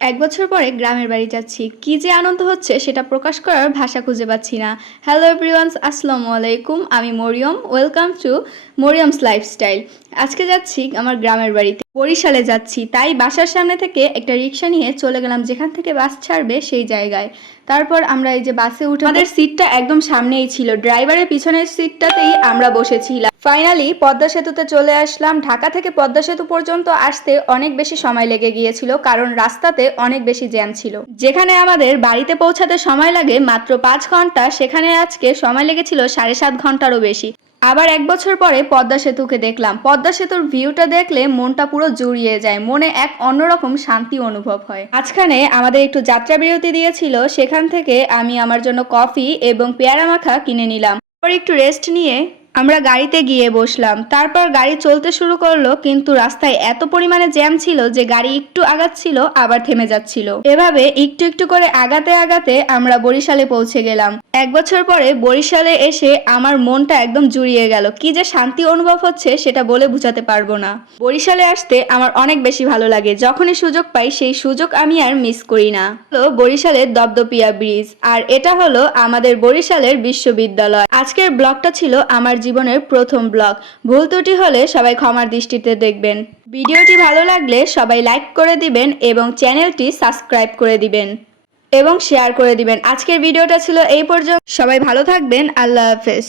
এক বছর পরে গ্রামের বাড়ি যাচ্ছি, কি যে আনন্দ হচ্ছে সেটা প্রকাশ করার ভাষা খুঁজে পাচ্ছি না। হ্যালো এভরিওয়ান, আসসালামু আলাইকুম। আমি মরিয়ম, ওয়েলকাম টু মরিয়মস লাইফস্টাইল। আজকে যাচ্ছি আমার গ্রামের বাড়িতে, বরিশালে যাচ্ছি। তাই বাসার সামনে থেকে একটা রিক্সা নিয়ে চলে গেলাম যেখান থেকে বাস ছাড়বে সেই জায়গায়। তারপর আমরা এই যে বাসে উঠে, আমাদের সিটটা একদম সামনেই ছিল, ড্রাইভারের পিছনের সিটটাতেই আমরা বসেছিলাম। ফাইনালি পদ্মা সেতুতে চলে আসলাম। ঢাকা থেকে পদ্মা সেতু পর্যন্ত আসতে অনেক বেশি সময় লেগে গিয়েছিল, কারণ রাস্তাতে অনেক বেশি জ্যাম ছিল। যেখানে আমাদের বাড়িতে পৌঁছাতে সময় লাগে মাত্র 5 ঘন্টা, সেখানে আজকে সময় লেগেছিল 7.5 ঘন্টারও বেশি। আবার এক বছর পরে পদ্মা সেতুকে দেখলাম। পদ্মা সেতুর ভিউটা দেখলে মনটা পুরো জুড়িয়ে যায়, মনে এক অন্যরকম শান্তি অনুভব হয়। মাঝখানে আমাদের একটু যাত্রা বিরতি দিয়েছিল, সেখান থেকে আমি আমার জন্য কফি এবং পেয়ারা মাখা কিনে নিলাম। পরে একটু রেস্ট নিয়ে আমরা গাড়িতে গিয়ে বসলাম। তারপর গাড়ি চলতে শুরু করলো, কিন্তু রাস্তায় এত পরিমাণে জ্যাম ছিল যে গাড়ি একটু আগাচ্ছিল আবার থেমে যাচ্ছিল। এভাবে একটু একটু করে আগাতে আগাতে আমরা বরিশালে পৌঁছে গেলাম। এক বছর পরে বরিশালে এসে আমার মনটা একদম জুড়িয়ে গেল। কি যে শান্তি অনুভব হচ্ছে সেটা বলে বোঝাতে পারবো না। বরিশালে আসতে আমার অনেক বেশি ভালো লাগে, যখনই সুযোগ পাই সেই সুযোগ আমি আর মিস করি না। হলো বরিশালের দপদপিয়া ব্রিজ, আর এটা হলো আমাদের বরিশালের বিশ্ববিদ্যালয়। আজকের ব্লগটা ছিল আমার জীবনের প্রথম ব্লগ। ভুল ত্রুটি হলে সবাই ক্ষমার দৃষ্টিতে দেখবেন। ভিডিওটি ভালো লাগলে সবাই লাইক করে দিবেন এবং চ্যানেলটি সাবস্ক্রাইব করে দিবেন এবং শেয়ার করে দিবেন। আজকের ভিডিওটা ছিল এই পর্যন্ত। সবাই ভালো থাকবেন। আল্লাহ হাফেজ।